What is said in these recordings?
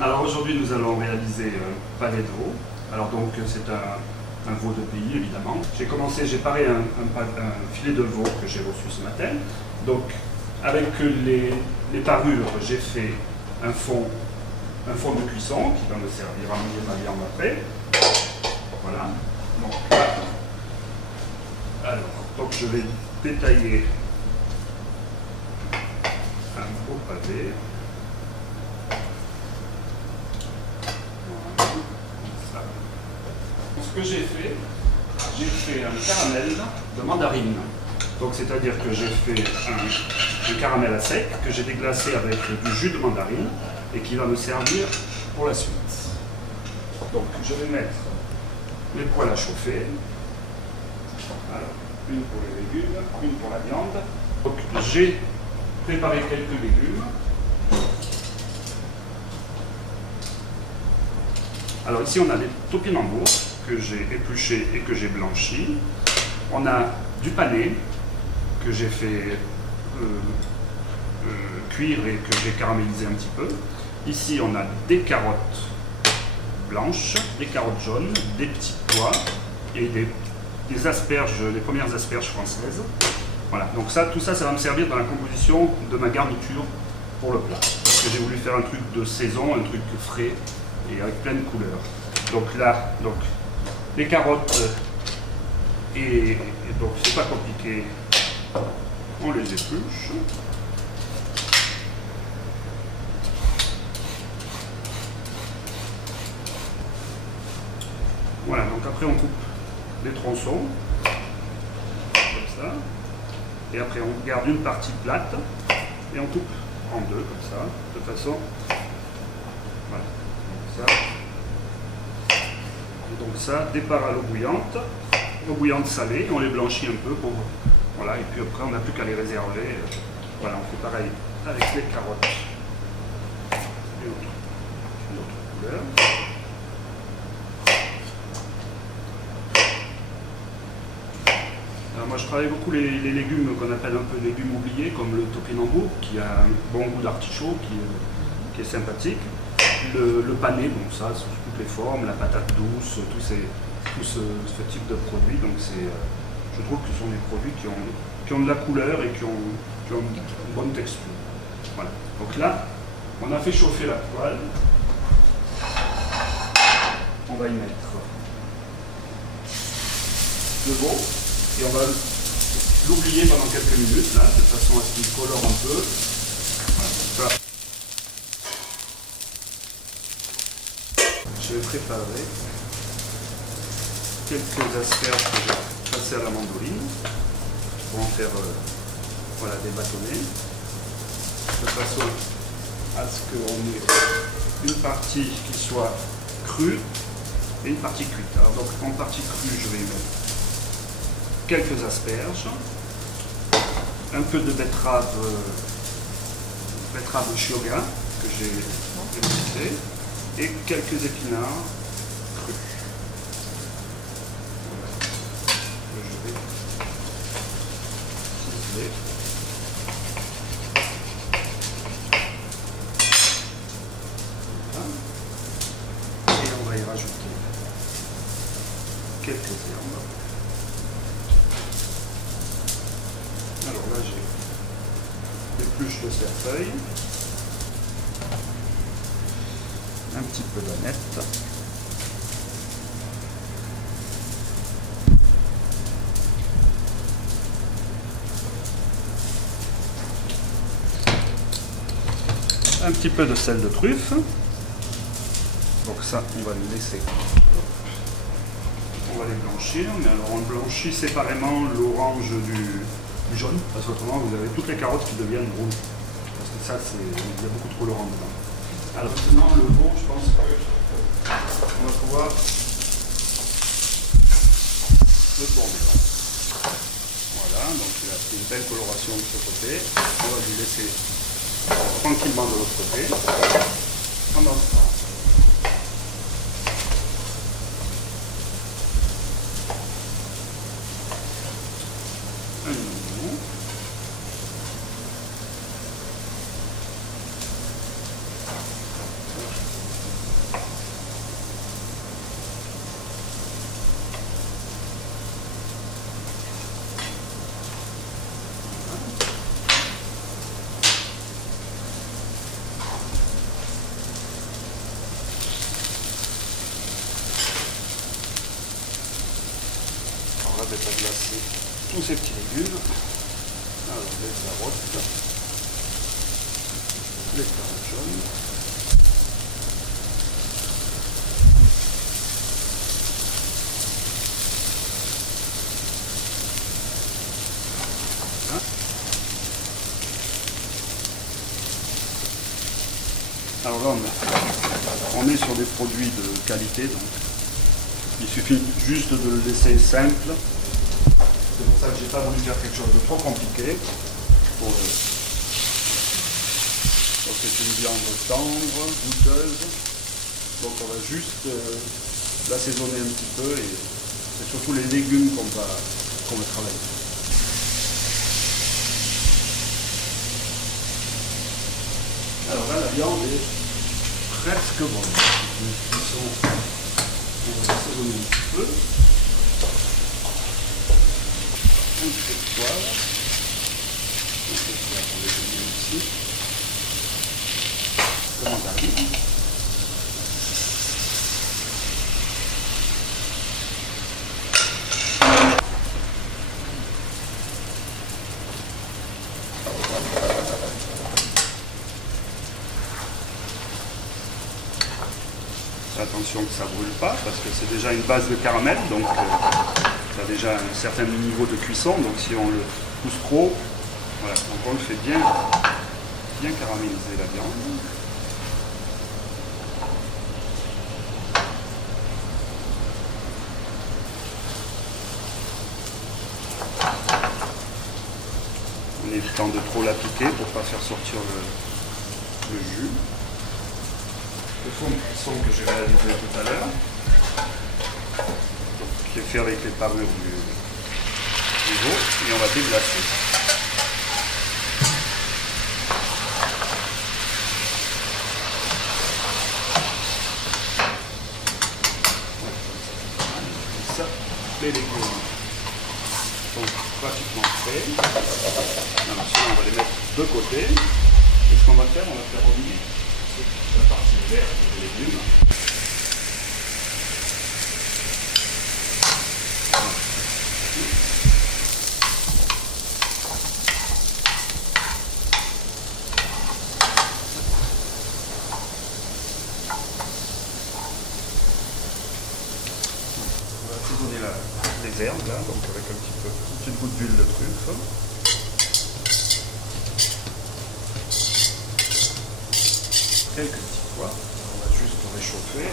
Alors aujourd'hui nous allons réaliser un palais de veau. Alors donc c'est un veau de pays évidemment. J'ai paré un filet de veau que j'ai reçu ce matin. Donc avec les parures j'ai fait un fond de cuisson qui va me servir à mouiller ma viande après. Voilà. Donc là, alors, donc je vais détailler un beau pavé. Voilà, comme ça. Ce que j'ai fait un caramel de mandarine. Donc c'est-à-dire que j'ai fait un caramel à sec que j'ai déglacé avec du jus de mandarine et qui va me servir pour la suite. Donc je vais mettre les poêles à chauffer. Alors, une pour les légumes, une pour la viande. Donc j'ai préparé quelques légumes. Alors ici on a des topinambours que j'ai épluchés et que j'ai blanchis. On a du pané que j'ai fait cuire et que j'ai caramélisé un petit peu. Ici on a des carottes blanches, des carottes jaunes, des petits pois et des asperges, les premières asperges françaises. Voilà, donc ça, tout ça, ça va me servir dans la composition de ma garniture pour le plat. Parce que j'ai voulu faire un truc de saison, un truc frais et avec plein de couleurs. Donc là, les carottes, et donc c'est pas compliqué, on les épluche. Voilà, donc après on coupe les tronçons, comme ça, et après on garde une partie plate, et on coupe en deux, comme ça, de façon, voilà, comme ça. Et donc ça, départ à l'eau bouillante salée, on les blanchit un peu pour, voilà, et puis après on n'a plus qu'à les réserver, voilà, on fait pareil avec les carottes, et une autre couleur. Moi je travaille beaucoup les légumes qu'on appelle un peu légumes oubliés, comme le topinambour qui a un bon goût d'artichaut, qui est sympathique. Le pané, bon ça sous toutes les formes, la patate douce, tout ce type de produits. Donc je trouve que ce sont des produits qui ont de la couleur et qui ont une bonne texture. Voilà. Donc là, on a fait chauffer la poêle. On va y mettre le veau. Et on va l'oublier pendant quelques minutes, là, de façon à ce qu'il colore un peu. Voilà, comme ça. Je vais préparer quelques asperges que j'ai passées à la mandoline pour en faire voilà, des bâtonnets. De façon à ce qu'on ait une partie qui soit crue et une partie cuite. Alors donc en partie crue, je vais y mettre quelques asperges, un peu de betterave shioga que j'ai épluché et quelques épinards crus. Voilà. Que je vais ciseler. Voilà. Et on va y rajouter quelques herbes. Alors là, j'ai des épluches de cerfeuil, un petit peu d'aneth, un petit peu de sel de truffe. Donc ça, on va les laisser. On va les blanchir, mais alors on blanchit séparément l'orange du jaune, parce qu'autrement vous avez toutes les carottes qui deviennent rouges. Parce que ça, il y a beaucoup trop d'orange dedans. Alors maintenant, le veau, je pense qu'on va pouvoir le tourner. Voilà, donc il a fait une belle coloration de ce côté. On va lui laisser tranquillement de l'autre côté. Pendant ce temps, un oignon. va mettre à glacer tous ces petits légumes. Alors les carottes jaunes. Alors là, on est sur des produits de qualité, donc il suffit juste de le laisser simple. C'est pour ça que j'ai pas voulu faire quelque chose de trop compliqué. Donc c'est une viande tendre, goûteuse. Donc on va juste l'assaisonner un petit peu et c'est surtout les légumes qu'on va travailler. Alors là, la viande est presque bonne. On va assaisonner un petit peu. Un peu de poivre. Un peu de poivre pour les légumes ici. De mandarine. Attention que ça ne brûle pas parce que c'est déjà une base de caramel, donc ça a déjà un certain niveau de cuisson, donc si on le pousse trop, voilà, donc on le fait bien caraméliser la viande. En évitant de trop l'appliquer pour ne pas faire sortir le jus. Le fond de cuisson que j'ai réalisé tout à l'heure, qui est fait avec les parures du veau, et on va déglacer. Comme ça, les légumes sont pratiquement prêts. Alors, on va les mettre de côté. Et ce qu'on va faire, on va faire revenir la partie verte des légumes. On va assaisonner les herbes là, donc avec une petite goutte d'huile de truffe. Quelques petits pois, on va juste réchauffer.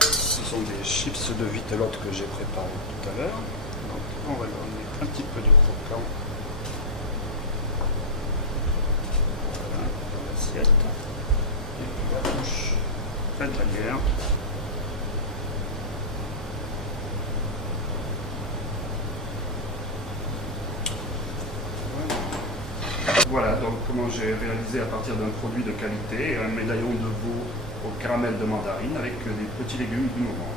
Ce sont des chips de vitelotte que j'ai préparés tout à l'heure. Donc on va leur mettre un petit peu de croquant. Voilà, dans l'assiette. Et puis la bouche, faites la guerre. Voilà donc comment j'ai réalisé à partir d'un produit de qualité un médaillon de veau au caramel. caramel de mandarine avec des petits légumes du moment.